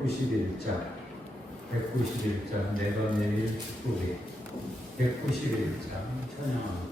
191장 내가 내일 기쁘게 191장 찬양합니다.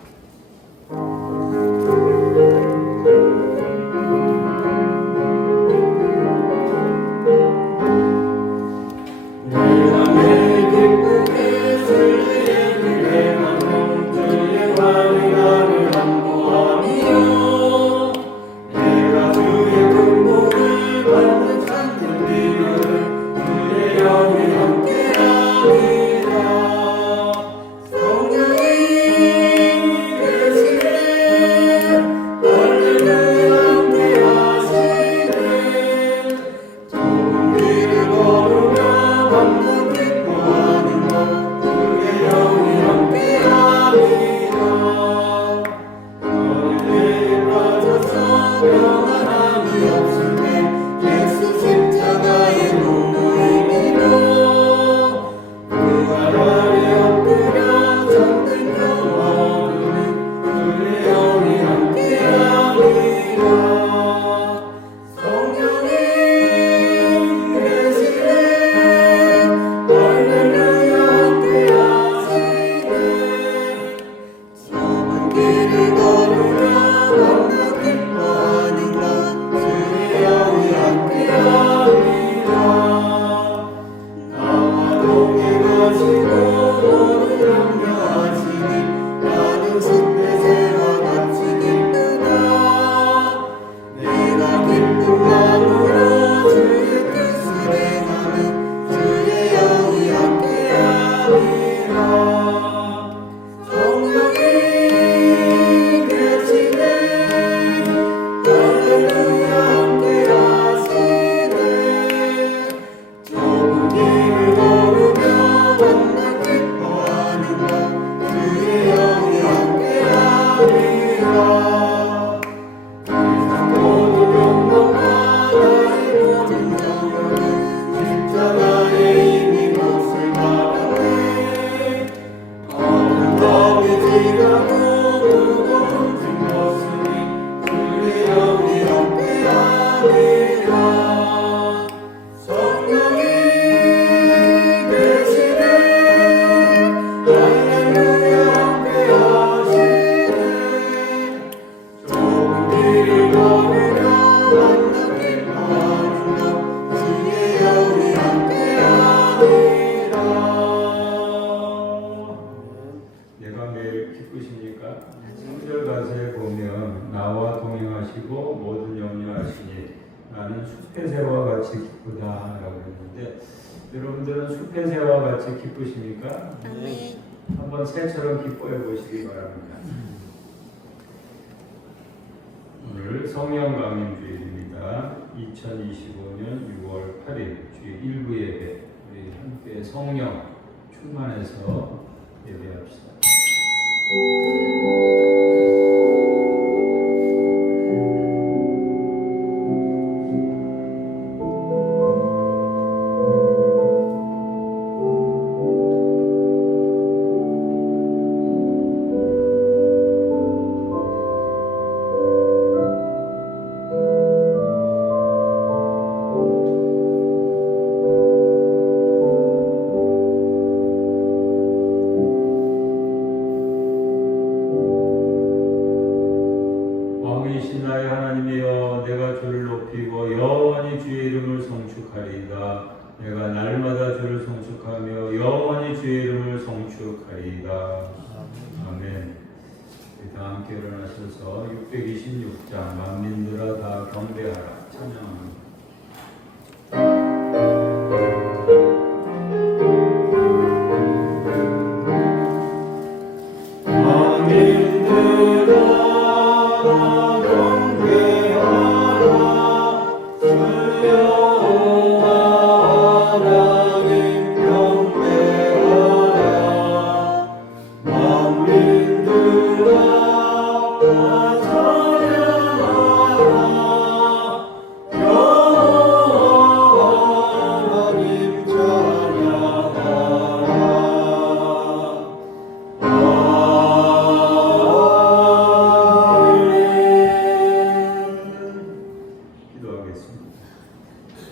숲의 새와 같이 기쁘다라고 했는데 여러분들은 숲의 새와 같이 기쁘십니까? 네. 한번 새처럼 기뻐해 보시기 바랍니다. 오늘 성령 강림 주일입니다. 2025년 6월 8일 주일 1부 예배 우리 함께 성령 충만해서 예배합시다. 나의 하나님이여 내가 주를 높이고 영원히 주의 이름을 성축하리이다. 내가 날마다 주를 성축하며 영원히 주의 이름을 성축하리이다. 아멘. 다 함께 일어나셔서 626장 만민들아 다 경배하라 찬양합니다.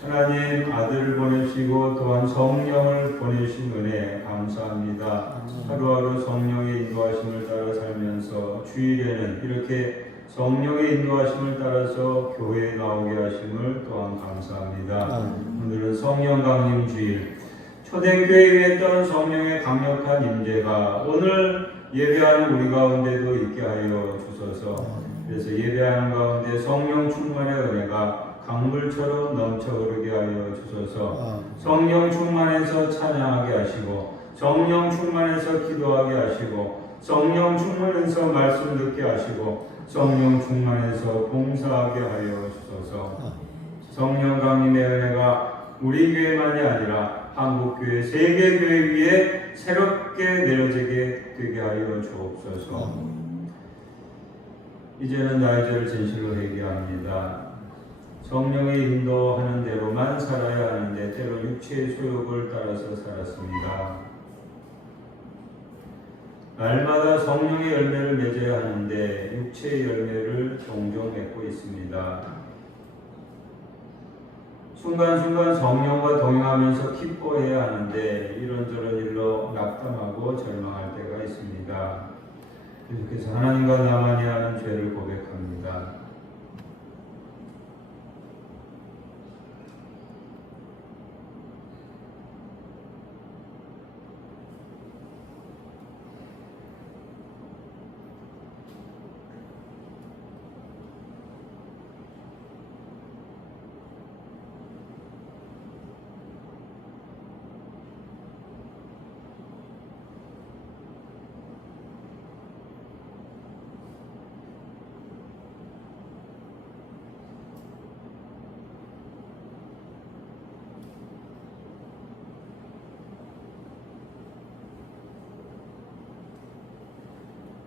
하나님 아들을 보내시고 또한 성령을 보내신 은혜 감사합니다. 하루하루 성령의 인도하심을 따라 살면서 주일에는 이렇게 성령의 인도하심을 따라서 교회에 나오게 하심을 또한 감사합니다. 오늘은 성령 강림 주일, 초대교회에 임했던 성령의 강력한 임재가 오늘 예배하는 우리 가운데도 있게 하여 주소서. 그래서 예배하는 가운데 성령 충만의 은혜가 강물처럼 넘쳐 흐르게 하여 주소서. 성령 충만해서 찬양하게 하시고, 성령 충만해서 기도하게 하시고, 성령 충만해서 말씀 듣게 하시고, 성령 충만해서 봉사하게 하여 주소서. 성령 강림의 은혜가 우리 교회만이 아니라 한국교회, 세계교회 위에 새롭게 내려지게 되게 하여 주옵소서. 이제는 나의 죄를 진실로 회개합니다. 성령의 인도하는 대로만 살아야 하는데 때로 육체의 소욕을 따라서 살았습니다. 날마다 성령의 열매를 맺어야 하는데 육체의 열매를 종종 맺고 있습니다. 순간순간 성령과 동행하면서 기뻐해야 하는데 이런저런 일로 낙담하고 절망할 때가 있습니다. 계속해서 하나님과 나만이 하는 죄를 고백합니다.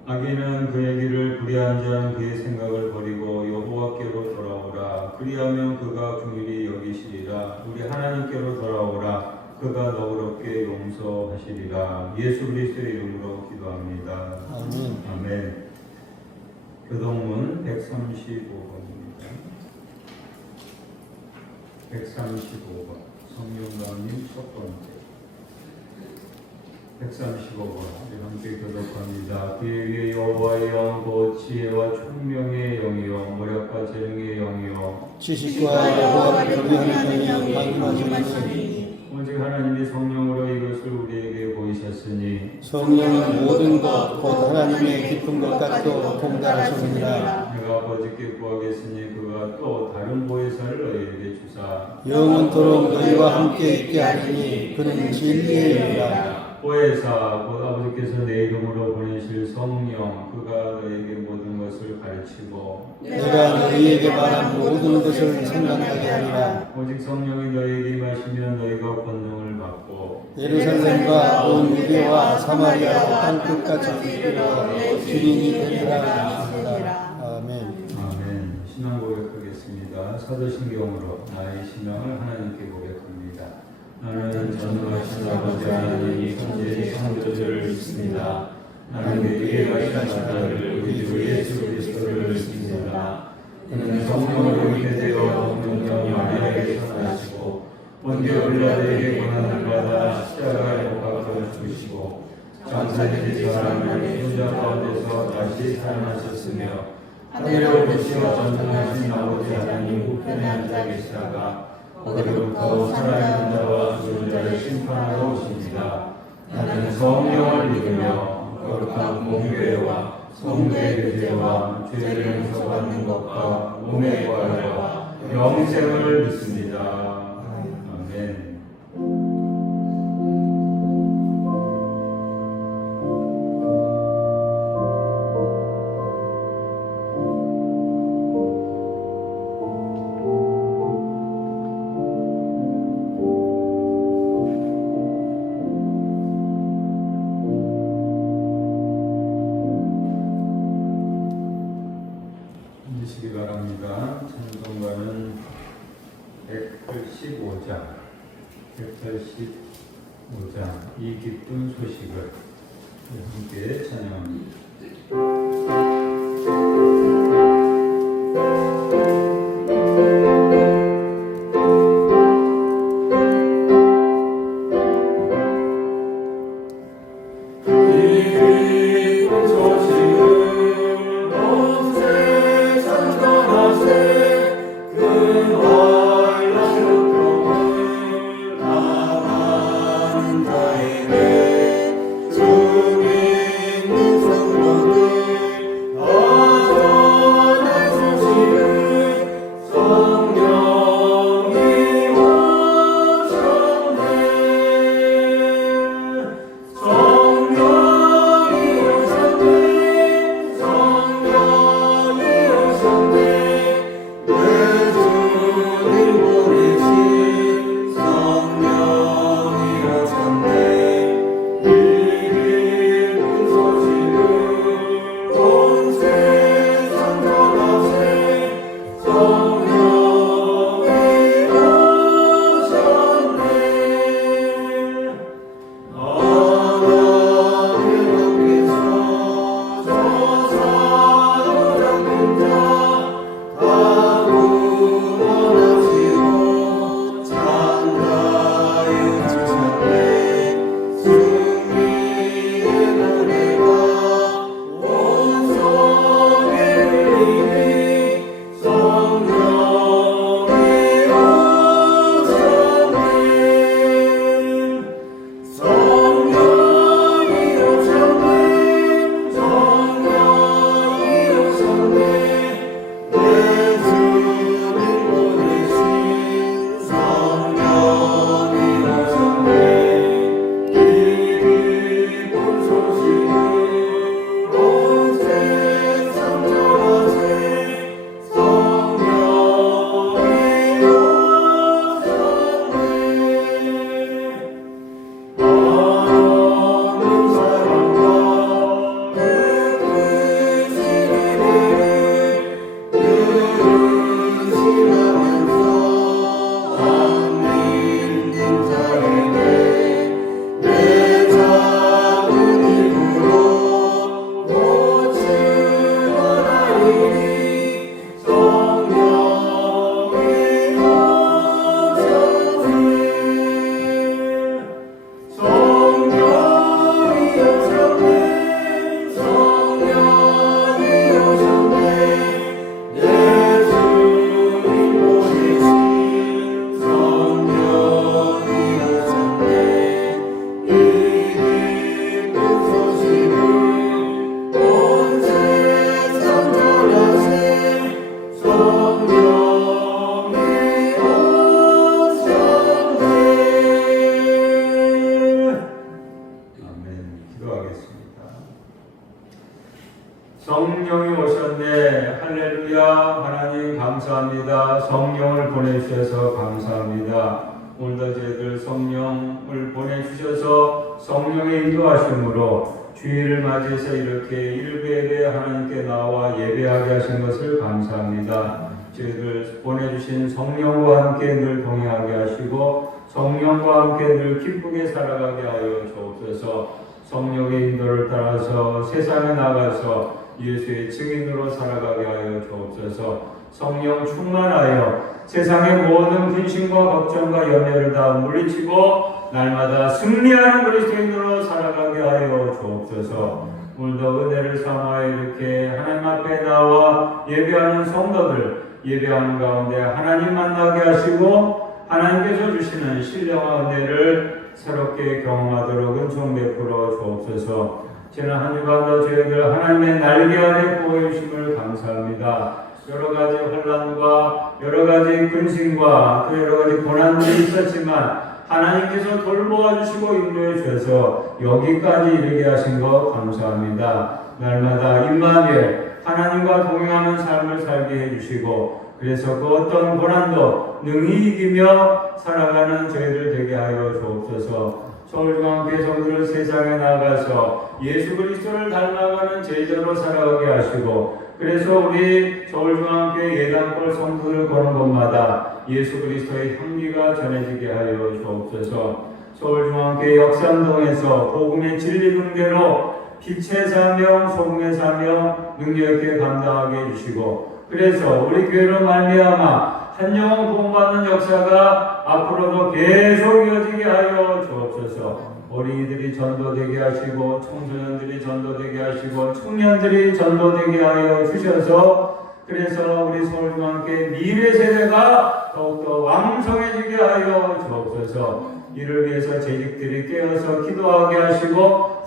악인은 그의 길을 불의한 자는 그의 생각을 버리고 여호와께로 돌아오라. 그리하면 그가 긍휼히 여기시리라. 우리 하나님께로 돌아오라. 그가 너그럽게 용서하시리라. 예수 그리스도의 이름으로 기도합니다. 아멘. 아멘. 교동문 135번입니다. 135번 성령강림 첫 번째. 135번 함께 교독합니다. 그의 위에 여호와의 영, 곧 지혜와 총명의 영이요 모략과 재능의 영이요 지식과 여호와를 경외하는 영이 강림하시니 오직 하나님이 성령으로 이것을 우리에게 보이셨으니 성령은 모든 것 곧 하나님의 깊은 것 같도 통달하시느니라. 내가 아버지께 구하겠으니 그가 또 다른 보혜사를 너희에게 주사 영원토록 너희와 함께 있게 하리니 그는 진리의 영이라. 보혜사 곧 아버지께서 내 이름으로 보내실 성령, 그가 너희에게 모든 것을 가르치고 내가 너희에게 말한 모든 것을 생각나게 하리라. 오직 성령이 너희에게 임하시면 너희가 권능을 받고 예루살렘과 온 유대와 사마리아 땅끝까지 이르러 내 주인이 되리라 하시니라. 아멘. 아멘. 신앙 고백하겠습니다. 사도신경으로 나의 신앙을 하나님께 고백합니다. 나는 전능하신 아버지 하나님이 천지의 창조주를 믿습니다. 나는 그에게 가신 아들 우리 주 예수 그리스도를 믿습니다. 그는 성령으로 잉태되어 동정 마리아에게서 나시고 본디오 빌라도에게 고난을 받아 십자가에 못 박혀 죽으시고 장사되지 사람을 혼자 가운데서 다시 살아나셨으며 하늘에 오르시어 전능하신 아버지 하나님 우편에 앉아 계시다가 거기로부터 살아있는 자와 죽은 자를 심판하러 오십니다. 나는 성령을 믿으며 거룩한 공교회와 성도의 교제와 죄를 용서받는 것과 몸의 부활과 영생을 믿습니다. 아멘. 앉으시기 바랍니다. 찬송가는 185장, 185장 이 기쁜 소식을 함께 찬양합니다. 성령을 보내주셔서 감사합니다. 오늘도 저희들 성령을 보내주셔서 성령의 인도하심으로 주일을 맞이해서 이렇게 일부예배 하나님께 나와 예배하게 하신 것을 감사합니다. 저희들 보내주신 성령과 함께 늘 동행하게 하시고 성령과 함께 늘 기쁘게 살아가게 하여 주옵소서. 성령의 인도를 따라서 세상에 나가서 예수의 증인으로 살아가게 하여 주옵소서. 성령 충만하여 세상의 모든 근심과 걱정과 염려를 다 물리치고 날마다 승리하는 그리스도인으로 살아가게 하여 주옵소서. 오늘도 은혜를 삼아 이렇게 하나님 앞에 나와 예배하는 성도들 예배하는 가운데 하나님 만나게 하시고 하나님께서 주시는 신령한 은혜를 새롭게 경험하도록 은총 베풀어 주옵소서. 지난 한 주간도 저희들 하나님의 날개 아래 보호해주심을 감사합니다. 여러 가지 환난과 여러 가지 근심과 또 여러 가지 고난들이 있었지만 하나님께서 돌보아 주시고 인도해 주셔서 여기까지 이르게 하신 것 감사합니다. 날마다 임마누엘 하나님과 동행하는 삶을 살게 해주시고 그래서 그 어떤 고난도 능히 이기며 살아가는 저희들 되게 하여 주옵소서. 서울중앙교회 성도들 세상에 나가서 예수 그리스도를 닮아가는 제자로 살아가게 하시고 그래서 우리 서울중앙교회 예단골 성도들 보는 곳마다 예수 그리스도의 향기가 전해지게 하여 주옵소서. 서울중앙교회 역삼동에서 복음의 진리 등대로 빛의 사명, 소금의 사명 능력있게 감당하게 해주시고 그래서 우리 교회로 말미암아 한 영혼 구원받는 역사가 앞으로도 계속 이어지게 하여 주옵소서. 어린이들이 전도되게 하시고 청소년들이 전도되게 하시고 청년들이 전도되게 하여 주셔서 그래서 우리 서울중앙교회 미래 세대가 더욱더 왕성해지게 하여 주옵소서. 이를 위해서 재직들이 깨어서 기도하게 하시고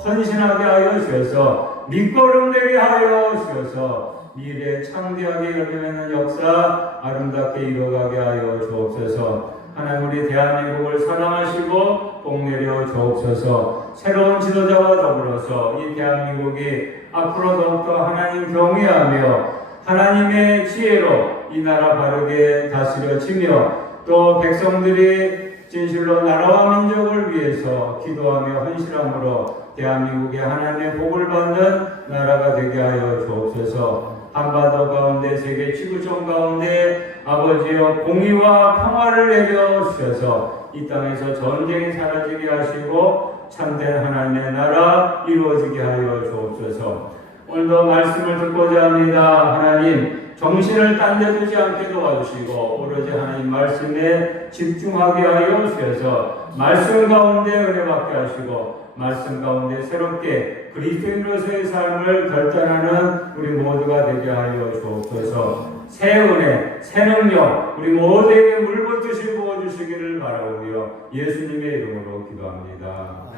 헌신하게 하여 주셔서 밑거름 되게 하여 주셔서 미래 창대하게 열리는 역사 아름답게 이뤄가게 하여 주옵소서. 하나님 우리 대한민국을 사랑하시고 복 내려 주옵소서. 새로운 지도자와 더불어서 이 대한민국이 앞으로 더욱더 하나님 경외하며 하나님의 지혜로 이 나라 바르게 다스려지며 또 백성들이 진실로 나라와 민족을 위해서 기도하며 헌신함으로 대한민국의 하나님의 복을 받는 나라가 되게 하여 주옵소서. 한반도 가운데 세계 지구촌 가운데 아버지여 공의와 평화를 내려 주셔서 이 땅에서 전쟁이 사라지게 하시고 참된 하나님의 나라 이루어지게 하여 주옵소서. 오늘도 말씀을 듣고자 합니다. 하나님 정신을 딴 데 두지 않게 도와주시고 오로지 하나님 말씀에 집중하게 하여 주셔서 말씀 가운데 은혜 받게 하시고 말씀 가운데 새롭게 그리스도인으로서의 삶을 결단하는 우리 모두가 되게 하여 주옵소서. 새 은혜, 새 능력 우리 모두에게 물붓듯이 부어주시기를 바라오며 예수님의 이름으로 기도합니다.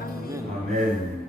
아멘.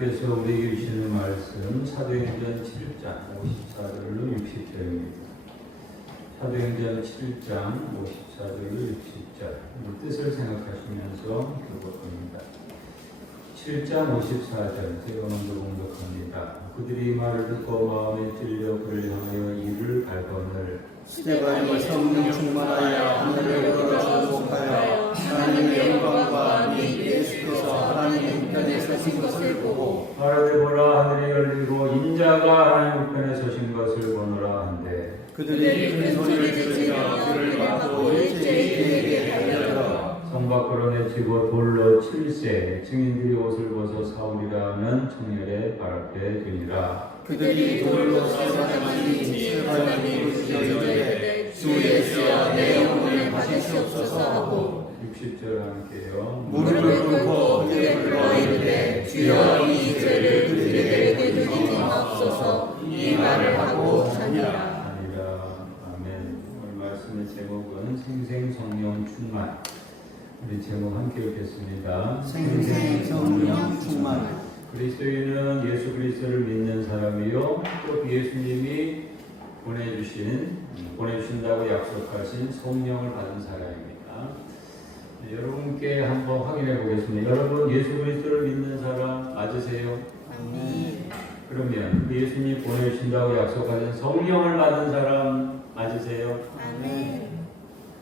하나님께서 우리에게 주시는 말씀 사도행전 7장 54절로 60절입니다. 사도행전 7장 54절로 60절 뜻을 생각하시면서 교독합니다. 7장 54절 제가 먼저 공독합니다. 그들이 말을 듣고 마음에 찔려 그를 향하여 이를 갈거늘 스데반이 성령 충만하여 하늘을 열어 주목하여 하나님의 영광과 및 예수께서 하나님의 우편에 서신 것을 보고 말하되 보라 하늘이 열리고 인자가 하나님 우편에 서신 것을 보노라 한데 그들이 큰 소리를 지르며 그를 막고 일제히 달려들어 성 밖으로 내치고 돌로 칠세 증인들이 옷을 벗어 사울이라는 청년의 발 앞에 두니라. 그들이 돌로 스데반이 부르짖어 주 예수여 내 영혼을 받으시옵소서 하고 60절 함께요. 무릎을 꿇고 그에 불러 이르되 주여 이 죄를 그들에게 두지 마옵소서 이 말을 하고 자니라. 아멘. 오늘 말씀의 제목은 생생성령 충만. 우리 제목 함께 읽겠습니다. 생생 성령 충만. 그리스도인은 예수 그리스도를 믿는 사람이요, 또 예수님이 보내주신다고 약속하신 성령을 받은 사람입니다. 네, 여러분께 한번 확인해 보겠습니다. 여러분 예수 그리스도를 믿는 사람 맞으세요? 아멘. 그러면 예수님 보내주신다고 약속하신 성령을 받은 사람 맞으세요? 아멘.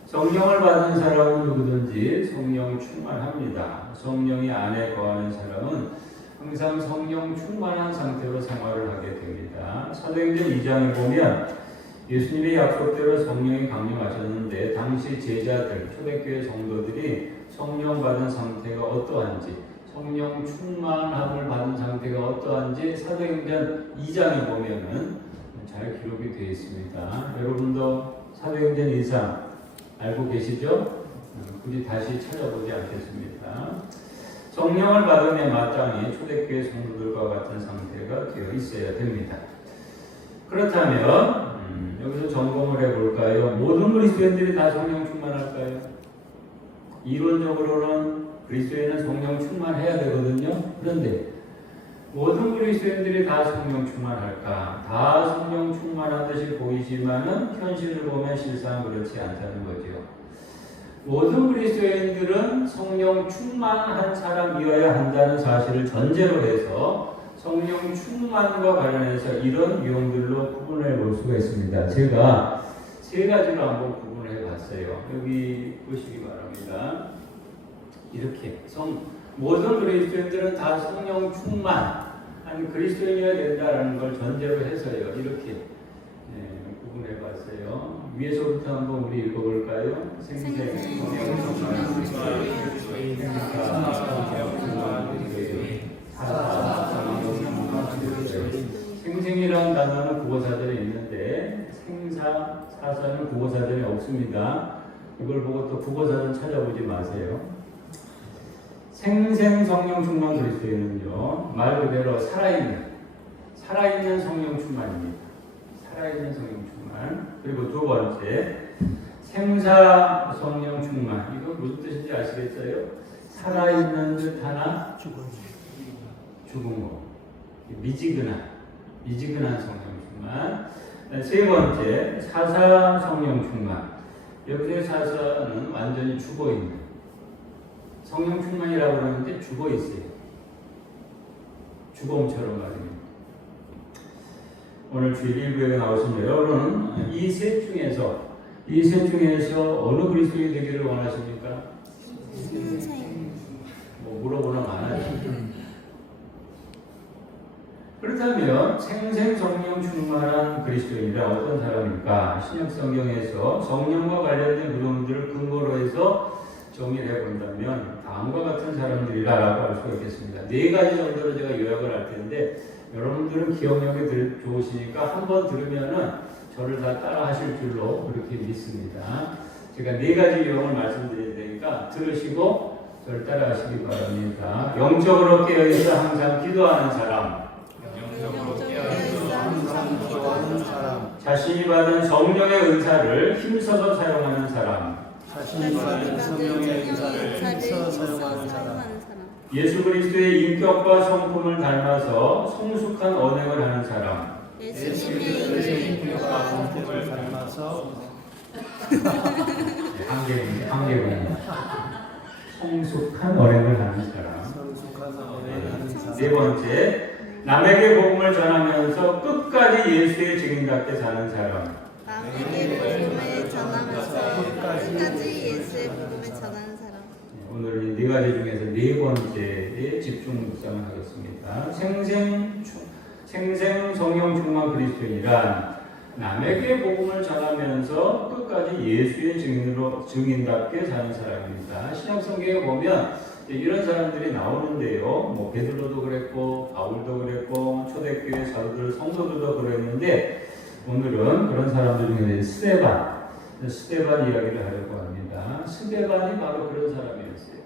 성령을 받은 사람은 누구든지 성령 충만합니다. 성령이 안에 거하는 사람은 항상 성령 충만한 상태로 생활을 하게 됩니다. 사도행전 2장에 보면 예수님의 약속대로 성령이 강림하셨는데 당시 제자들, 초대교회 성도들이 성령 받은 상태가 어떠한지, 성령 충만함을 받은 상태가 어떠한지 사도행전 2장에 보면은 잘 기록이 되어 있습니다. 여러분도 사도행전 2장 알고 계시죠? 굳이 다시 찾아보지 않겠습니다. 성령을 받으면 마땅히 초대교회 성도들과 같은 상태가 되어 있어야 됩니다. 그렇다면 여기서 점검을 해볼까요? 모든 그리스도인들이 다 성령 충만할까요? 이론적으로는 그리스도인은 성령 충만해야 되거든요. 그런데 모든 그리스도인들이 다 성령 충만할까? 다 성령 충만한 듯이 보이지만은 현실을 보면 실상 그렇지 않다는 거죠. 모든 그리스도인들은 성령 충만한 사람이어야 한다는 사실을 전제로 해서 성령 충만과 관련해서 이런 유형들로 구분해 볼 수가 있습니다. 제가 세 가지로 한번 구분해 봤어요. 여기 보시기 바랍니다. 이렇게 모든 그리스도인들은 다 성령 충만한 그리스도인이어야 된다는 걸 전제로 해서요. 이렇게 구분해 봤어요. 위에서부터 한번 우리 읽어볼까요? 생생 성령 충만 생생이라는 단어는 국어사전에 있는데 사사는 국어사전에 없습니다. 이걸 보고 또 국어사전 찾아보지 마세요. 생생 성령 충만 그리스도인은요, 말 그대로 살아있는 성령 충만입니다. 살아있는 성령 충만. 그리고 두 번째, 생사 성령 충만. 이거 무슨 뜻인지 아시겠어요? 살아있는 듯 하나 죽은 거. 미지근한 성령 충만. 세 번째, 사사 성령 충만. 여기서 사사는 완전히 죽어 있는. 성령 충만이라고 하는데 죽어 있어요. 죽음처럼 말입니다. 오늘 주일 1부에 나오신 여러분은 이 셋 중에서 어느 그리스도인이 되기를 원하십니까? 뭐 물어보나 많아요. 그렇다면 생생 성령 충만한 그리스도인이란 어떤 사람일까? 신약 성경에서 성령과 관련된 구조물들을 근거로 해서 정의를 해본다면 다음과 같은 사람들이라고 할 수가 있겠습니다. 네 가지 정도로 제가 요약을 할 텐데 여러분들은 기억력이 좋으시니까 한번 들으면은 저를 다 따라 하실 줄로 그렇게 믿습니다. 제가 네 가지 유형을 말씀드릴 테니까 들으시고 저를 따라 하시기 바랍니다. 영적으로 깨어있어 항상 기도하는 사람, 자신이 받은 성령의 은사를 힘써서 사용하는 사람, 예수 그리스도의 인격과 성품을 닮아서 성숙한 언행을 하는 사람, 예수님의 인격과 성품을 닮아서 성숙한 언행을 하는 사람. 네 번째, 남에게 복음을 전하면서 끝까지 예수의 증인답게 사는 사람. 오늘 이 네 가지 중에서 네 번째에 집중 묵상을 하겠습니다. 생생 성령 충만 그리스도인이란 남에게 복음을 전하면서 끝까지 예수의 증인답게 사는 사람입니다. 신약 성경에 보면 이런 사람들이 나오는데요. 뭐 베드로도 그랬고 바울도 그랬고 초대교회 사도들 성도들도 그랬는데 오늘은 그런 사람들 중에 스데반 이야기를 하려고 합니다. 스데반이 바로 그런 사람이었어요.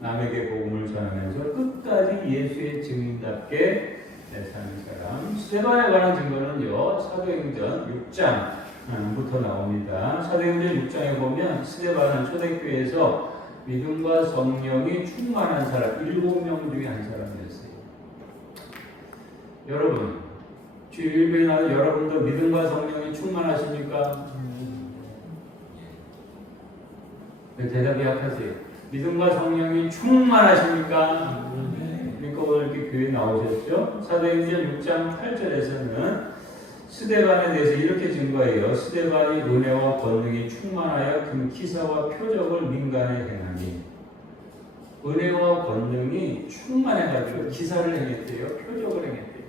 남에게 복음을 전하면서 끝까지 예수의 증인답게 사는 사람. 스데반에 관한 증거는요, 사도행전 6장부터 나옵니다. 사도행전 6장에 보면 스데반은 초대교회에서 믿음과 성령이 충만한 사람, 7명 중에 한 사람이었어요. 여러분, 주 일부에 나는 여러분도 믿음과 성령이 충만하십니까? 네, 대답이 약하세요. 믿음과 성령이 충만하십니까? 그러니까 오늘 이렇게 교회에 나오셨죠? 사도행전 6장 8절에서는 스데반에 대해서 이렇게 증거해요. 스데반이 은혜와 권능이 충만하여 큰 기사와 표적을 민간에 행하니, 은혜와 권능이 충만해가지고 기사를 행했대요. 표적을 행했대요.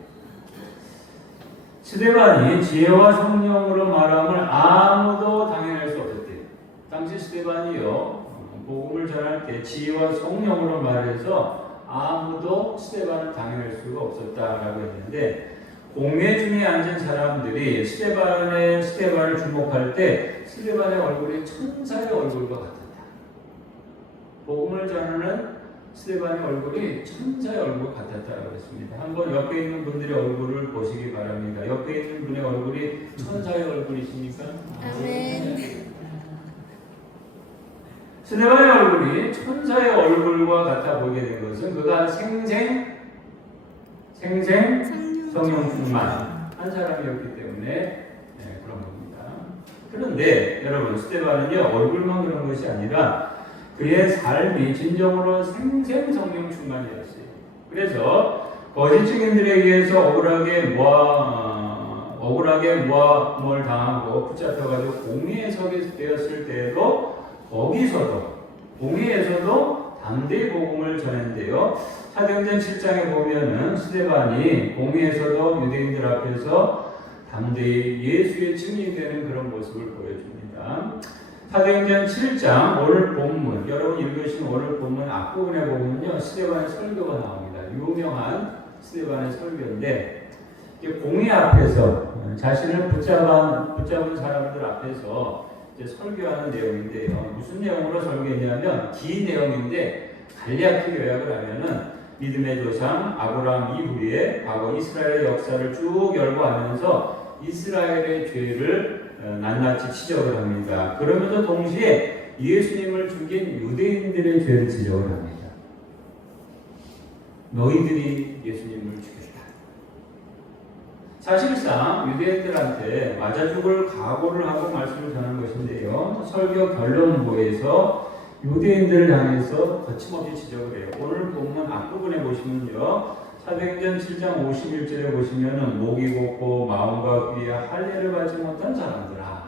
스데반이 지혜와 성령으로 말함을 아무도 당해낼 수 없었대요. 당시 스데반이요, 복음을 전할 때 지혜와 성령으로 말해서 아무도 스데반을 당해낼 수가 없었다라고 했는데, 공회 중에 앉은 사람들이 스데반을 주목할 때 스데반의 얼굴이 천사의 얼굴과 같았다. 복음을 전하는 스데반의 얼굴이 천사의 얼굴과 같았다고 했습니다. 한번 옆에 있는 분들의 얼굴을 보시기 바랍니다. 옆에 있는 분의 얼굴이 천사의 얼굴이십니까? 아멘. 스데반의 얼굴이 천사의 얼굴과 같아 보이게 된 것은 그가 생생 성령 충만 한 사람이었기 때문에 그런 겁니다. 그런데 여러분, 스데반은요, 얼굴만 그런 것이 아니라 그의 삶이 진정으로 생생 성령 충만이었어요. 그래서 거짓 증인들에 의해서 억울하게 모함을 당하고 붙잡혀가지고 공회에 서게 되었을 때에도 거기서도 공회에서도 담대히 복음을 전했는데요. 사도행전 7장에 보면은 스데반이 공회에서도 유대인들 앞에서 담대히 예수의 증인이 되는 그런 모습을 보여줍니다. 사도행전 7장 오늘 본문, 여러분 읽으신 오늘 본문 앞부분에 보면요, 스데반의 설교가 나옵니다. 유명한 스데반의 설교인데, 공회 앞에서 자신을 붙잡은 사람들 앞에서 설교하는 내용인데요. 무슨 내용으로 설교했냐면, 긴 내용인데 간략히 요약을 하면은 믿음의 조상 아브라함 이후에 과거 이스라엘의 역사를 쭉 열거하면서 이스라엘의 죄를 낱낱이 지적을 합니다. 그러면서 동시에 예수님을 죽인 유대인들의 죄를 지적을 합니다. 너희들이 예수님을 죽였다. 사실상 유대인들한테 맞아 죽을 각오를 하고 말씀을 전한 것인데요. 설교 결론부에서 유대인들을 향해서 거침없이 지적을 해요. 오늘 본문 앞부분에 보시면요, 사도행전 7장 51절에 보시면은 목이 곧고 마음과 귀에 할례를 받지 못한 사람들아,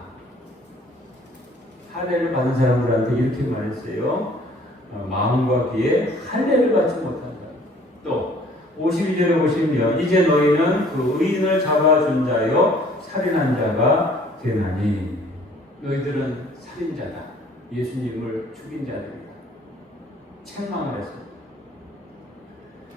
할례를 받은 사람들한테 이렇게 말했어요. 마음과 귀에 할례를 받지 못한 사람. 또 52절에 보시면 이제 너희는 그 의인을 잡아준 자여 살인한 자가 되나니, 너희들은 살인자다. 예수님을 죽인 자들이다. 책망을 했습니다.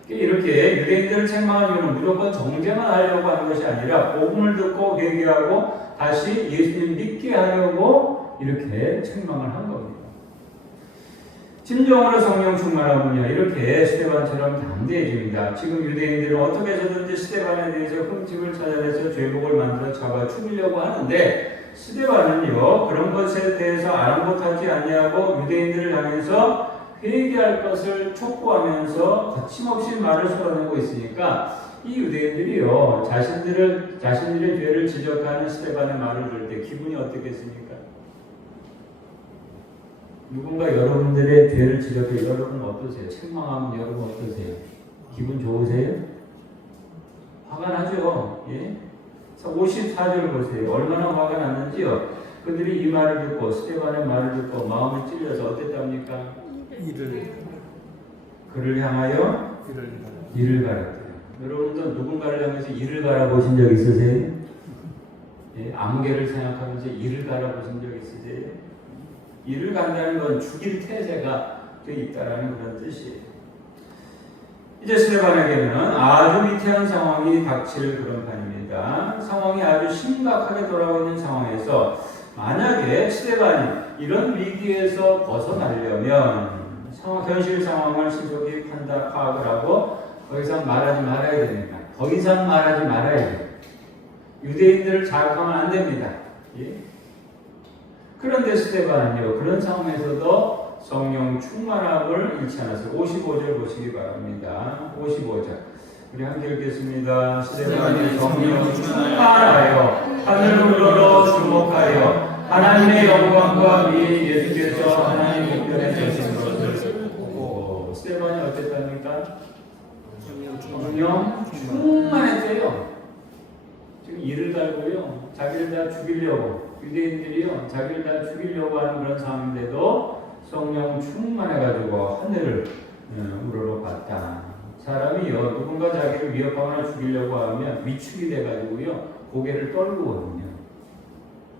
이렇게 유대인들을 책망한 이유는 무조건 정죄만 하려고 하는 것이 아니라 복음을 듣고 회개하고 다시 예수님 믿게 하려고 이렇게 책망을 한 겁니다. 진정으로 성령 충만하면요, 이렇게 스데반처럼 담대해집니다. 지금 유대인들은 어떻게 해서든지 스데반에 대해서 흠집을 찾아내서 죄복을 만들어 잡아 죽이려고 하는데, 스데반은요, 그런 것에 대해서 아랑곳하지 아니하고 유대인들을 향해서 회개할 것을 촉구하면서 거침없이 말을 쏟아내고 있으니까 이 유대인들이요, 자신들의 죄를 지적하는 스데반의 말을 들을 때 기분이 어떻겠습니까? 누군가 여러분들의 죄를 지적해 여러분 어떠세요? 책망하면 여러분 어떠세요? 기분 좋으세요? 화가 나죠? 예? 54절 보세요. 얼마나 화가 났는지요. 그들이 이 말을 듣고 스데반의 말을 듣고 마음을 찔려서 어땠답니까? 그를 향하여 이를 갈았대요. 여러분도 누군가를 향해서 이를 갈아보신 적 있으세요? 예? 아무개를 생각하면서 이를 갈아보신 적 있으세요? 이를 간다는 건 죽일 태세가 돼 있다라는 그런 뜻이에요. 이제 스데반에게는 아주 위태한 상황이 닥칠 그런 판입니다. 상황이 아주 심각하게 돌아오고 있는 상황에서 만약에 스데반이 이런 위기에서 벗어나려면 현실 상황을 신속히 파악을 하고 더 이상 말하지 말아야 됩니다. 더 이상 말하지 말아야 돼요. 유대인들을 자극하면 안 됩니다. 예? 그런데 스데반은요, 그런 상황에서도 성령 충만함을 잃지 않았어요. 55절 보시기 바랍니다. 55절. 우리 함께 읽겠습니다. 스데반이 성령 충만하여 하늘으로 주목하여 하나님의 영광과 미 예수께서 하나님 우편에 서신 것을 보고. 스데반이 어땠답니까? 성령 충만했어요. 지금 이를 달고요, 자기를 다 죽이려고, 유대인들이요, 자기를 다 죽이려고 하는 그런 상황인데도 성령 충만해가지고 하늘을 우러러봤다. 사람이요, 누군가 자기를 위협하거나 죽이려고 하면 위축이 돼가지고요, 고개를 떨구거든요.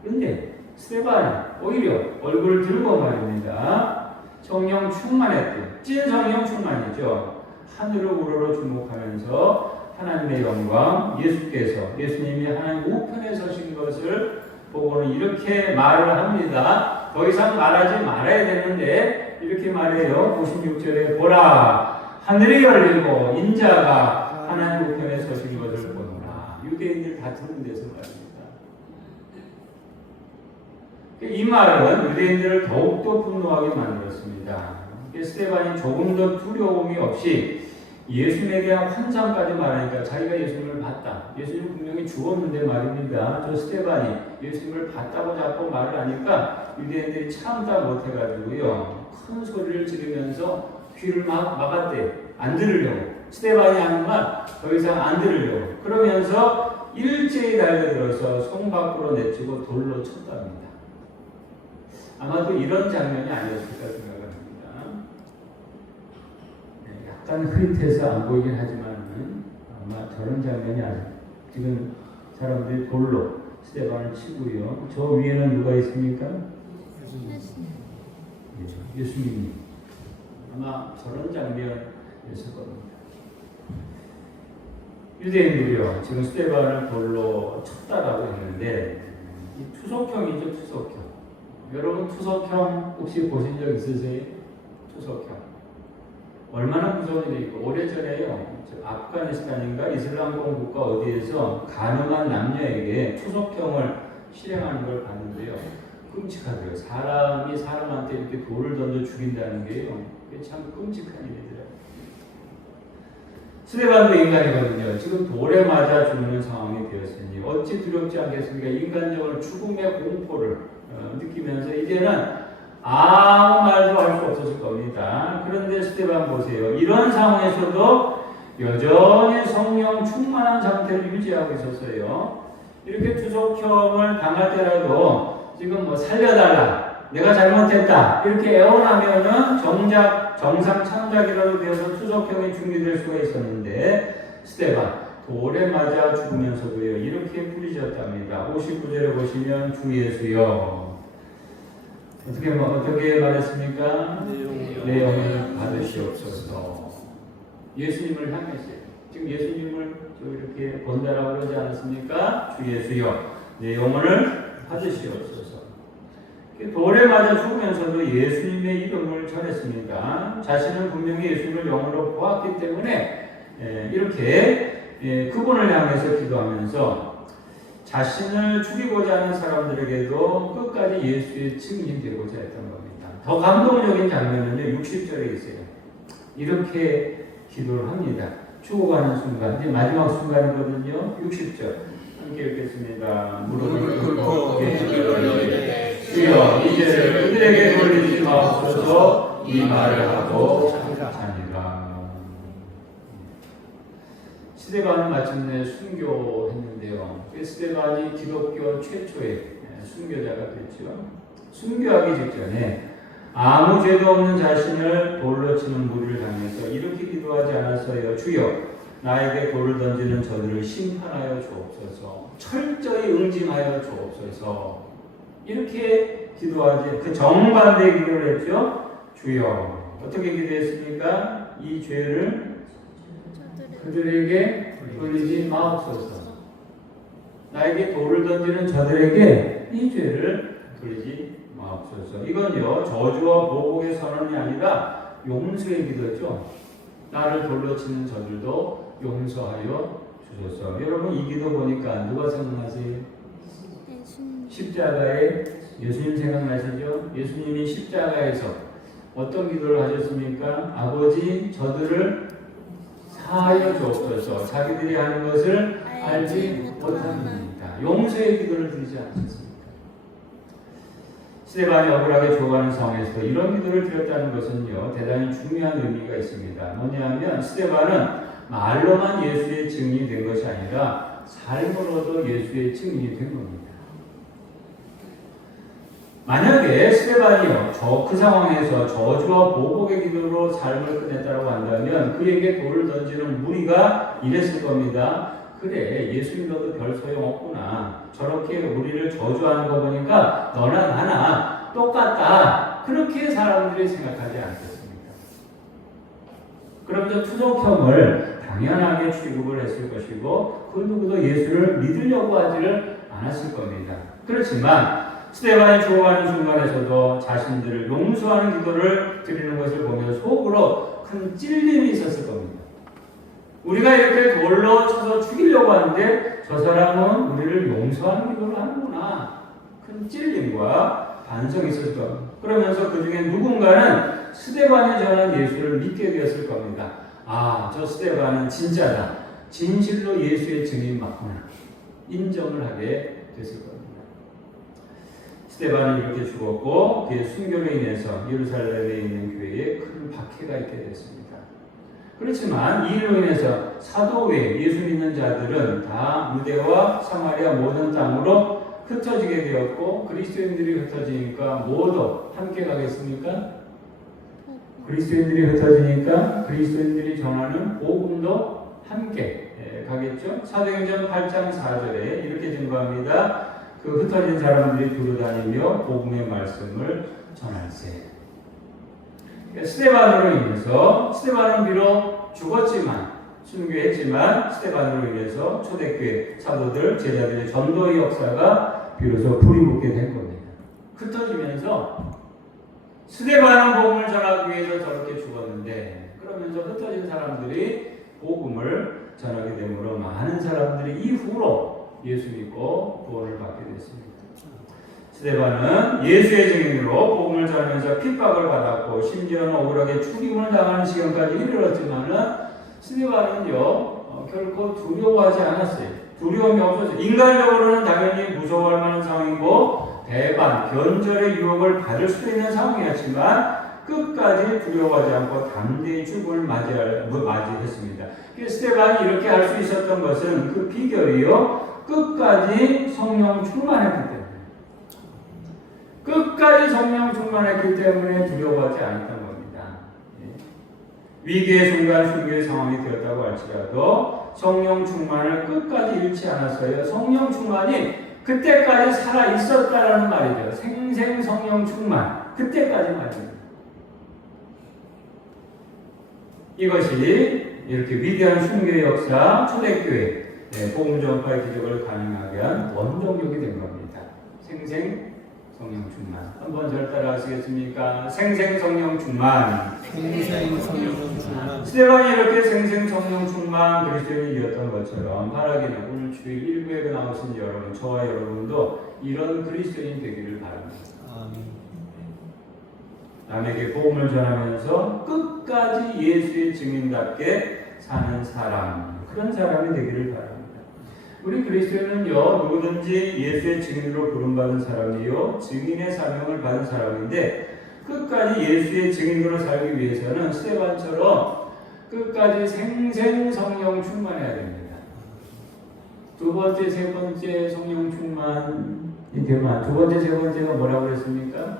그런데 스데반이 오히려 얼굴을 들고 말입니다. 성령 충만했대요. 찐 성령 충만이죠. 하늘을 우러러 주목하면서 하나님의 영광, 예수님이 하나님 우편에 서신 것을 보고는 이렇게 말을 합니다. 더 이상 말하지 말아야 되는데 이렇게 말해요. 56절에 보라, 하늘이 열리고 인자가 하나님 우편에 서신 것을 보노라. 유대인들 다 듣는 데서 말입니다. 이 말은 유대인들을 더욱더 분노하게 만들었습니다. 스데반이 조금 더 두려움이 없이 예수님에 대한 환상까지 말하니까 자기가 예수님을 봤다. 예수님 분명히 죽었는데 말입니다. 저 스데반이 예수님을 봤다고 자꾸 말을 하니까 유대인들이 참다 못해가지고요, 큰 소리를 지르면서 귀를 막았대. 안 들으려고. 스데반이 하는 말 더 이상 안 들으려고. 그러면서 일제히 달려들어서 성 밖으로 내치고 돌로 쳤답니다. 아마도 이런 장면이 아니었을까 생각합니다. 약간 흐릿해서 안 보이긴 하지만 아마 저런 장면이 아니에요. 지금 사람들이 돌로 스데반을 치고요. 저 위에는 누가 있습니까? 예수님이. 아마 저런 장면이었을 겁니다. 유대인들이요, 지금 스데반을 돌로 쳤다라고 했는데 이 투석형이죠, 투석형. 여러분 투석형 혹시 보신 적 있으세요? 투석형. 얼마나 무서운 일이 있고, 오래전에요, 아프가니스탄인가 이슬람권 국가 어디에서 가늠한 남녀에게 투석형을 실행하는 걸 봤는데요. 끔찍하더라고요. 사람이 사람한테 이렇게 돌을 던져 죽인다는 게요, 그게 참 끔찍한 일이더라고요. 스데반도 인간이거든요. 지금 돌에 맞아 죽는 상황이 되었으니 어찌 두렵지 않겠습니까? 인간적으로 죽음의 공포를 느끼면서 이제는 아무 말도 할 수 없었을 겁니다. 그런데 스데반 보세요. 이런 상황에서도 여전히 성령 충만한 상태를 유지하고 있었어요. 이렇게 투석형을 당할 때라도 지금 뭐 살려달라, 내가 잘못했다 이렇게 애원하면은 정작 정상 창작이라도 되어서 투석형이 중지될 수가 있었는데 스데반 돌에 맞아 죽으면서도요, 이렇게 부르셨답니다. 59절에 보시면 주 예수여, 어떻게 말했습니까? 내 영을 받으시옵소서. 예수님을 향했어요. 지금 예수님을 이렇게 본다라고 그러지 않았습니까? 주 예수여, 내 영혼을 받으시옵소서. 돌에 맞아 죽으면서도 예수님의 이름을 전했습니다. 자신은 분명히 예수님을 영으로 보았기 때문에 이렇게 그분을 향해서 기도하면서 자신을 죽이고자 하는 사람들에게도 끝까지 예수의 증인이 되고자 했던 겁니다. 더 감동적인 장면은요, 60절에 있어요. 이렇게 기도를 합니다. 죽어가는 순간, 이제 마지막 순간이거든요. 60절 함께 읽겠습니다. 무릎을 꿇고 기도를 주여 이제 그들에게 돌리지 마옵소서. 이 말을 하고 자니라. 스데반은 마침내 순교했는데요. 스데반이 기독교 최초의 순교자가 됐죠. 순교하기 직전에 아무 죄도 없는 자신을 돌로 치는 무리를 당해서 이렇게 기도하지 않았어요. 주여, 나에게 돌을 던지는 저들을 심판하여 주옵소서. 철저히 응징하여 주옵소서. 이렇게 기도하지, 그 정반대의 기도를 했죠. 주여, 어떻게 기도했습니까? 이 죄를 그들에게 돌리지 마옵소서. 나에게 돌을 던지는 저들에게 이 죄를 돌리지 마옵소서. 이건요, 저주와 보복의 선언이 아니라 용서의 기도죠. 나를 돌로 치는 저들도 용서하여 주소서. 여러분, 이 기도 보니까 누가 생각나세요? 십자가에 예수님 생각나시죠? 예수님이 십자가에서 어떤 기도를 하셨습니까? 아버지 저들을 사하여 주옵소서. 자기들이 하는 것을 알지 못합니다. 용서의 기도를 드리지 않으셨습니까? 스데반이 억울하게 죽어가는 상황에서 이런 기도를 드렸다는 것은요, 대단히 중요한 의미가 있습니다. 뭐냐면 스데반은 말로만 예수의 증인이 된 것이 아니라 삶으로도 예수의 증인이 된 겁니다. 만약에 스데반이요, 그 상황에서 저주와 보복의 기도로 삶을 끝냈다고 한다면 그에게 돌을 던지는 무리가 이랬을 겁니다. 그래, 예수 믿어도 별 소용없구나. 저렇게 우리를 저주하는 거 보니까 너나 나나 똑같다. 그렇게 사람들이 생각하지 않겠습니까? 그러면서 투족형을 당연하게 취급을 했을 것이고 그 누구도 예수를 믿으려고 하지를 않았을 겁니다. 그렇지만 스데반이 죽어가는 순간에서도 자신들을 용서하는 기도를 드리는 것을 보며 속으로 큰 찔림이 있었을 겁니다. 우리가 이렇게 돌로 쳐서 죽이려고 하는데 저 사람은 우리를 용서하는 기도를 하는구나. 큰 찔림과 반성이 있었을 겁니다. 그러면서 그 중에 누군가는 스데반이 전한 예수를 믿게 되었을 겁니다. 아, 저 스데반은 진짜다. 진실로 예수의 증인 맞구나. 인정을 하게 됐을 겁니다. 스데반은 이렇게 죽었고 그의 순교로 인해서 예루살렘에 있는 교회에 큰 박해가 있게 됐습니다. 그렇지만 이 일로 인해서 사도 외 예수 믿는 자들은 다 유대와 사마리아 모든 땅으로 흩어지게 되었고 그리스도인들이 흩어지니까 모두 함께 가겠습니까? 그리스도인들이 흩어지니까 그리스도인들이 전하는 복음도 함께 가겠죠. 사도행전 8장 4절에 이렇게 증거합니다. 그 흩어진 사람들이 두루다니며 복음의 말씀을 전할세. 스데반으로 인해서 스데반은 비록 죽었지만 순교했지만 스데반으로 인해서 초대교회 사도들 제자들의 전도의 역사가 비로소 불이 붙게 된 겁니다. 흩어지면서 스데반은 복음을 전하기 위해서 저렇게 죽었는데 그러면서 흩어진 사람들이 복음을 전하게 되므로 많은 사람들이 이후로 예수 믿고 구원을 받게 됐습니다. 스데반은 예수의 증인으로 복음을 전하면서 핍박을 받았고 심지어는 억울하게 죽임을 당하는 지경까지 이르렀지만은 스데반은요 결코 두려워하지 않았어요. 두려움이 없었어요. 인간적으로는 당연히 무서워할 만한 상황이고 배반, 변절의 유혹을 받을 수 있는 상황이었지만 끝까지 두려워하지 않고 담대히 죽음을 맞이했습니다. 스데반이 이렇게 할 수 있었던 것은 그 비결이요 끝까지 성령 충만했기 때문에. 끝까지 성령 충만했기 때문에 두려워하지 않았던 겁니다. 위기의 순간 순교의 상황이 되었다고 할지라도 성령 충만을 끝까지 잃지 않았어요. 성령 충만이 그때까지 살아 있었다라는 말이죠. 생생 성령 충만. 그때까지 말입니다. 이것이 이렇게 위대한 순교의 역사, 초대교회, 복음 전파의 기적을 가능하게 한 원동력이 된 겁니다. 생생 성령 충만. 한번 절 따라 하시겠습니까? 생생 성령 충만. 생생 성령 충만. 스데반이 이렇게 생생 성령 충만 그리스도인이었던 것처럼 바라기는 오늘 주일 1부에 나오신 여러분, 저와 여러분도 이런 그리스도인 되기를 바랍니다. 아멘. 남에게 복음을 전하면서 끝까지 예수의 증인답게 사는 사람, 그런 사람이 되기를 바랍니다. 우리 그리스도인은요 누구든지 예수의 증인으로 부름받은 사람이요 증인의 사명을 받은 사람인데 끝까지 예수의 증인으로 살기 위해서는 스데반처럼 끝까지 생생 성령 충만해야 됩니다. 두 번째, 세 번째 성령 충만이 되면 두 번째, 세 번째가 뭐라고 그랬습니까?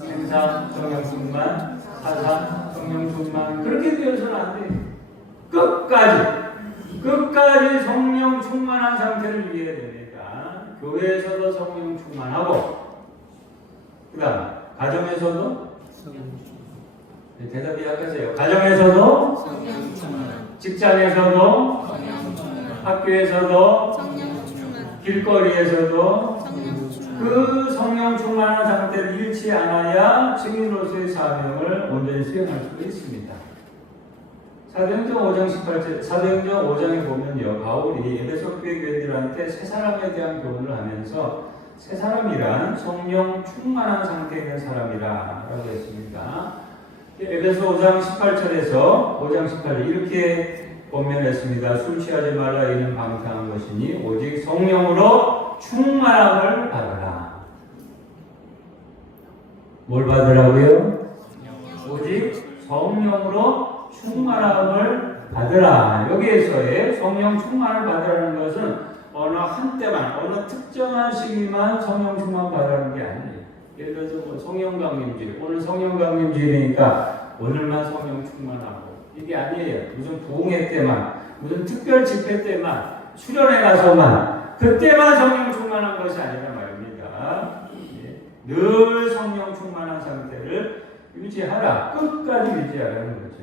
생사 성령 충만, 사사 성령 충만. 그렇게 되어서는 안 돼요. 끝까지 성령 충만한 상태를 유지해야 됩니다. 교회에서도 성령 충만하고, 그 다음 가정에서도 대답이 약하세요. 가정에서도 성령 충만, 직장에서도 성령 충만, 학교에서도 성령 충만, 길거리에서도 성령 충만. 그 성령 충만한 상태를 잃지 않아야 증인으로서의 사명을 온전히 수행할 수 있습니다. 사도행전 5장 18절, 사도행전 5장에 보면요, 바울이 에베소 교회 교인들한테 새 사람에 대한 교훈을 하면서 새 사람이란 성령 충만한 상태에 있는 사람이라 라고 했습니다. 에베소 5장 18절에서 5장 18절 이렇게 권면했습니다. 술 취하지 말라 이는 방탕한 것이니 오직 성령으로 충만함을 받으라. 뭘 받으라고요? 오직 성령으로 충만함을 받으라. 여기에서의 성령 충만을 받으라는 것은 어느 한때만, 어느 특정한 시기만 성령 충만 받으라는 게 아니에요. 예를 들어서 뭐 성령강림주일, 오늘 성령강림주일이니까 오늘만 성령 충만하고 이게 아니에요. 무슨 부흥회 때만, 무슨 특별 집회 때만, 수련회 가서만 그때만 성령 충만한 것이 아니라 말입니다. 늘 성령 충만한 상태를 유지하라. 끝까지 유지하라는 거죠.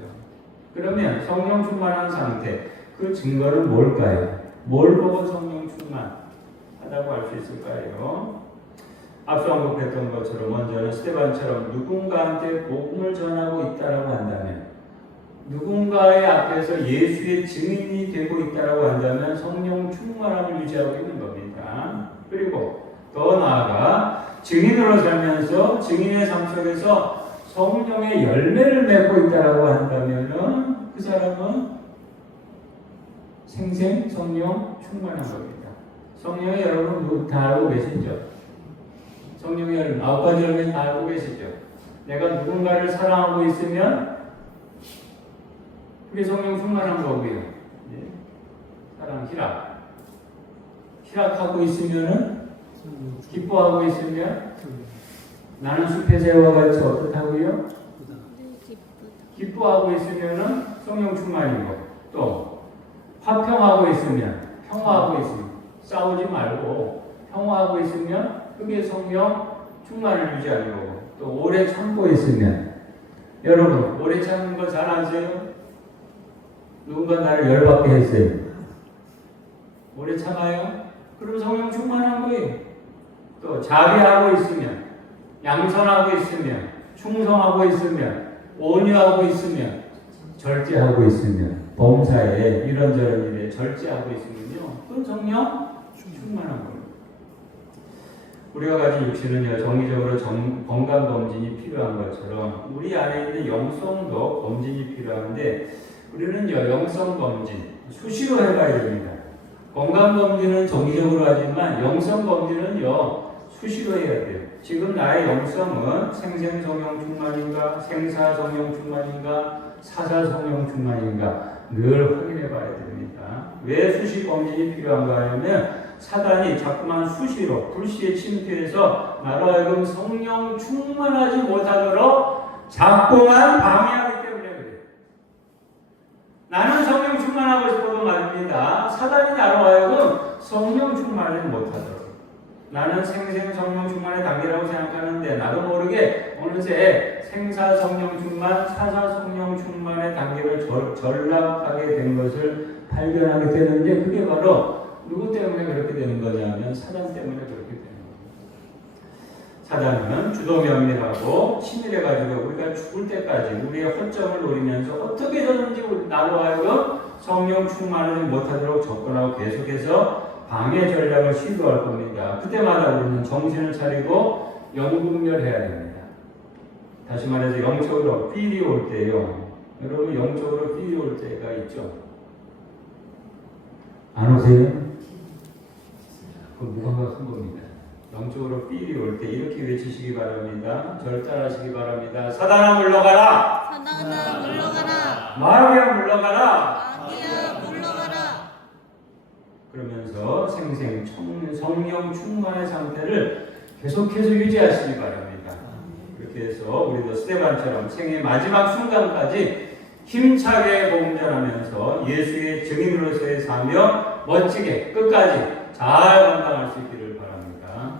그러면 성령 충만한 상태, 그 증거는 뭘까요? 뭘 보고 성령 충만하다고 할 수 있을까요? 앞서 언급했던 것처럼 먼저는 스데반처럼 누군가한테 복음을 전하고 있다라고 한다면, 누군가의 앞에서 예수의 증인이 되고 있다라고 한다면 성령 충만함을 유지하고 있는 겁니다. 그리고 더 나아가 증인으로 살면서 증인의 삶 속에서 성령의 열매를 맺고 있다라고 한다면은 그 사람은 생생 성령 충만한 겁니다. 성령의 여러분 다 알고 계시죠? 성령의 열매 9가지 열매 다 알고 계시죠? 내가 누군가를 사랑하고 있으면 그게 성령 충만한 거고요. 사랑 희락하고 있으면은 기뻐하고 있으면 나는 숲의 새와 같이 어떻다고요? 기뻐하고 있으면은 성령 충만이고, 또 화평하고 있으면, 평화하고 있으면, 싸우지 말고 평화하고 있으면 그게 성령 충만을 유지하는 거고, 또 오래 참고 있으면, 여러분 오래 참는 거 잘 아세요? 누군가 나를 열받게 했어요. 오래 참아요? 그럼 성령 충만한 거예요. 또 자비하고 있으면, 양선하고 있으면, 충성하고 있으면, 온유하고 있으면, 절제하고 있으면, 범사에 이런저런 일에 절제하고 있으면요, 그건 성령 충만한 거예요. 우리가 가진 육신은요, 정기적으로 건강검진이 필요한 것처럼 우리 안에 있는 영성도 검진이 필요한데, 우리는요, 영성검진 수시로 해봐야 됩니다. 건강검진은 정기적으로 하지만 영성검진은요, 수시로 해야 돼요. 지금 나의 영성은 생생성령 충만인가, 생사성령 충만인가, 사사성령 충만인가 늘 확인해 봐야 됩니다. 왜 수시 검진이 필요한가 하면 사단이 자꾸만 수시로 불시에 침투해서 나로 하여금 성령 충만하지 못하도록 자꾸만 방해하기 때문에 그래요. 나는 성령 충만하고 싶어도 말입니다. 사단이 나로 하여금 성령 충만을 못하도록. 나는 생생 성령 충만의 단계라고 생각하는데 나도 모르게 어느새 생사 성령 충만, 사사 성령 충만의 단계를 전락하게 된 것을 발견하게 되는데, 그게 바로 누구 때문에 그렇게 되는 거냐면 사단 때문에 그렇게 되는 겁니다. 사단은 주도면밀하고 치밀해가지고 우리가 죽을 때까지 우리의 허점을 노리면서 어떻게든지 나로 하여금 성령 충만을 못하도록 접근하고 계속해서 방해 전략을 시도할 겁니다. 그때마다 우리는 정신을 차리고 영분별해야 됩니다. 다시 말해서 영적으로 필이 올 때요. 여러분 영적으로 필이 올 때가 있죠. 안 오세요? 그건 무감각 한 겁니다. 영적으로 필이 올 때 이렇게 외치시기 바랍니다. 저를 따라하시기 바랍니다. 사단아 물러가라. 사단아 물러가라. 마귀야 물러가라. 마귀야 물러가라. 그러면서 성령 충만의 상태를 계속해서 유지하시기 바랍니다. 그렇게 해서 우리도 스데반처럼 생의 마지막 순간까지 힘차게 복음 전하면서 예수의 증인으로서의 사명 멋지게 끝까지 잘 감당할 수 있기를 바랍니다.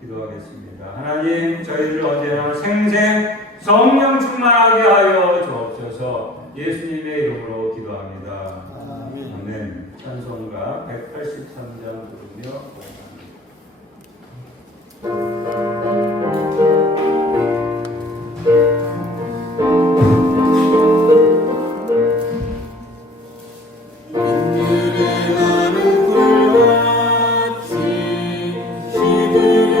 기도하겠습니다. 하나님, 저희를 언제나 생생 성령 충만하게 하여 주옵소서. 예수님의 이름으로 기도합니다. 아멘. 찬송가 183장 부르며 하늘에 나는 불같이 시들이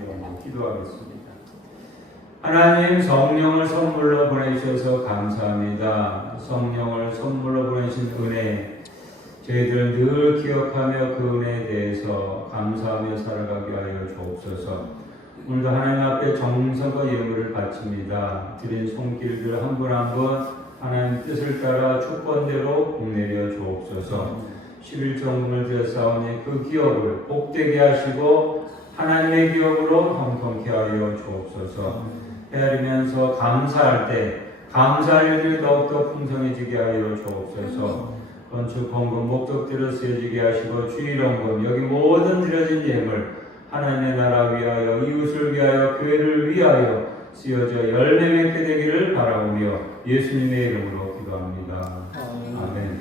주의로 기도하겠습니다. 하나님, 성령을 선물로 보내주셔서 감사합니다. 성령을 선물로 보내신 은혜, 저희들은 늘 기억하며 그 은혜에 대해서 감사하며 살아가게 하여 주옵소서. 오늘도 하나님 앞에 정성과 예물을 바칩니다. 드린 손길들 한 분 한 분 하나님 뜻을 따라 주권대로 복내려 주옵소서. 11정금을 드렸사오니 그 기업을 복되게 하시고 하나님의 기업으로 형통케 하여 주옵소서. 헤아리면서 감사할 때 감사할 일이 더욱더 풍성해지게 하여 주옵소서. 건축, 헌금, 목적대로 쓰여지게 하시고 주일원금 여기 모든 드려진 예물 하나님의 나라 위하여 이웃을 위하여 교회를 위하여 쓰여져 열매 맺게 되기를 바라오며 예수님의 이름으로 기도합니다. 아멘.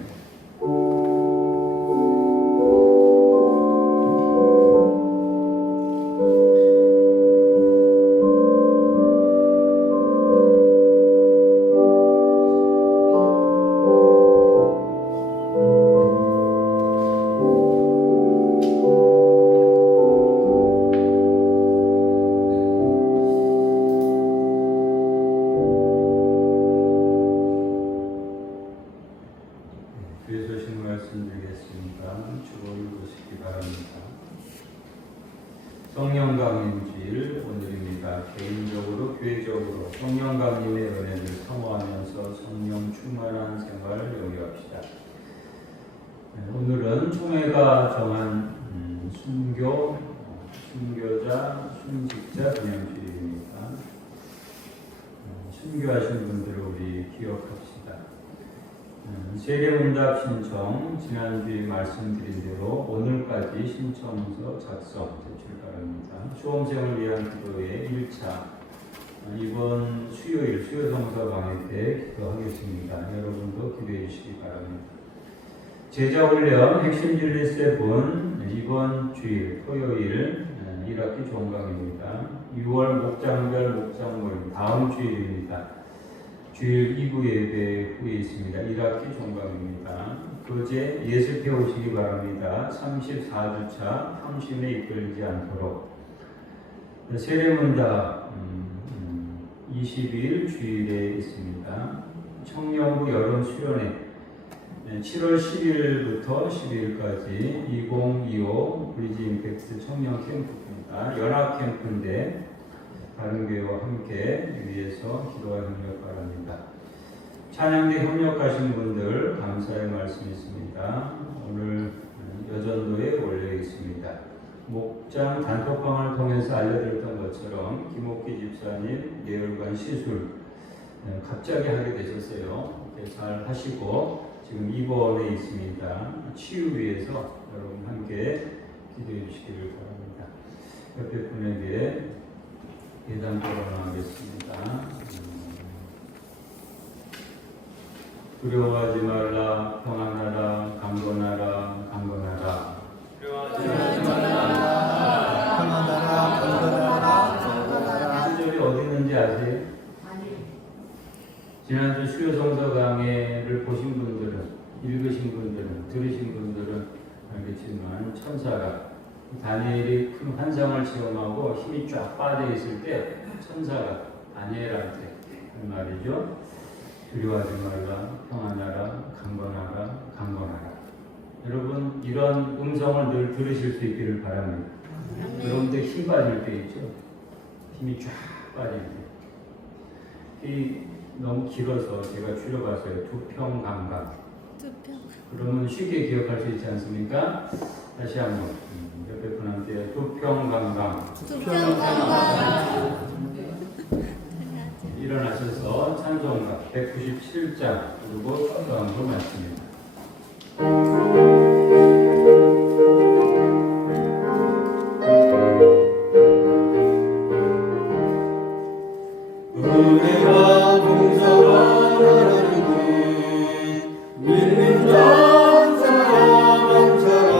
주의 소식 말씀드리겠습니다. 주로 읽으시기 바랍니다. 성령 강림주일 오늘입니다. 개인적으로 교회적으로 성령 강림의 은혜를 사모하면서 성령 충만한 생활을 영위합시다. 오늘은 총회가 정한 순교자, 순직자 기념주일입니다. 순교하신 분들을 우리 기억합시다. 세례문답 신청, 지난주에 말씀드린 대로 오늘까지 신청서 작성 제출 바랍니다. 수험생을 위한 기도의 1차, 이번 수요일 수요성서 강의 때 기도하겠습니다. 여러분도 기도해 주시기 바랍니다. 제자훈련 핵심 진리 7, 이번 주일 토요일 1학기 종강입니다. 6월 목장별 목장모임 다음 주일입니다. 주일 2부 예배 후에 있습니다. 1학기 종강입니다. 교재 예습해 오시기 바랍니다. 34주차 탐심에 이끌지 않도록. 세례문답 22일 주일에 있습니다. 청년부 여름 수련회 7월 10일부터 12일까지 2025 브리지 임팩트 청년 캠프입니다. 연합 캠프인데 다른 교회와 함께 위해서 기도와 협력 바랍니다. 찬양대 협력하신 분들 감사의 말씀이 있습니다. 오늘 여전도에 올려 있습니다. 목장 단톡방을 통해서 알려드렸던 것처럼 김옥기 집사님 뇌혈관 시술 갑자기 하게 되셨어요. 잘 하시고 지금 입원해 있습니다. 치유 위해서 여러분 함께 기도해 주시기를 바랍니다. 옆에 분에게 예단 결혼하겠습니다. 두려워하지 말라, 평안하라, 강건하라, 강건하라. 두려워하지 말라, 평안하라, 강건하라, 강건하라. 구절이 어디 있는지 아세요? 지난주 수요성서 강해를 보신 분들은, 읽으신 분들은, 들으신 분들은 알겠지만 천사가 다니엘이 큰 환상을 체험하고 힘이 쫙 빠져 있을 때 천사가 다니엘한테 한 말이죠. 두려워하지 말라, 평안하라, 강건하라, 강건하라. 여러분 이런 음성을 늘 들으실 수 있기를 바랍니다. 여러분들 힘 빠질 때 있죠. 힘이 쫙 빠질 때. 이 너무 길어서 제가 줄여봤어요. 두평강강. 그러면 쉽게 기억할 수 있지 않습니까? 다시 한번 옆에 분한테 두평강강. 일어나셔서 찬송가 197장 그리고 수강으로 마칩니다. 은혜와 봉사와 나라는 믿는 전사와 감사라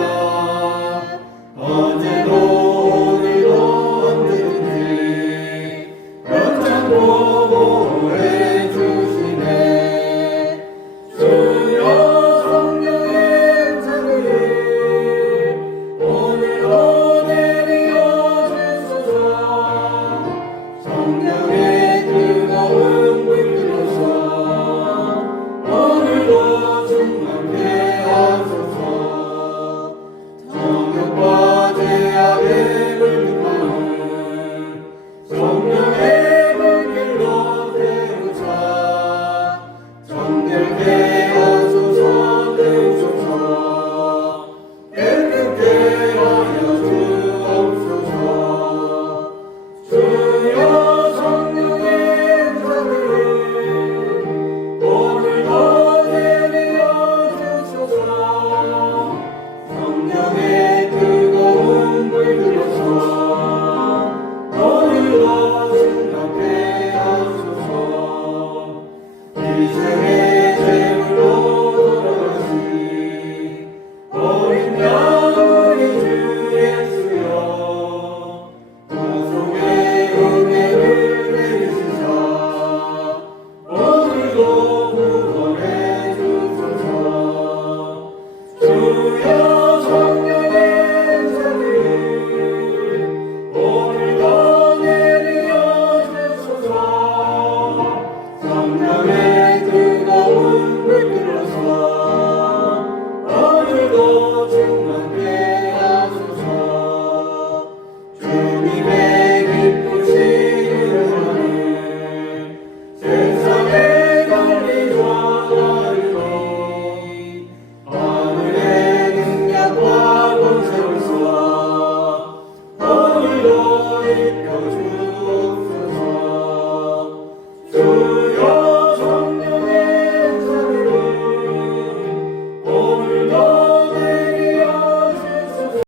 어제도 오늘도 언제든지 영창 보호해 주시네 주여 주로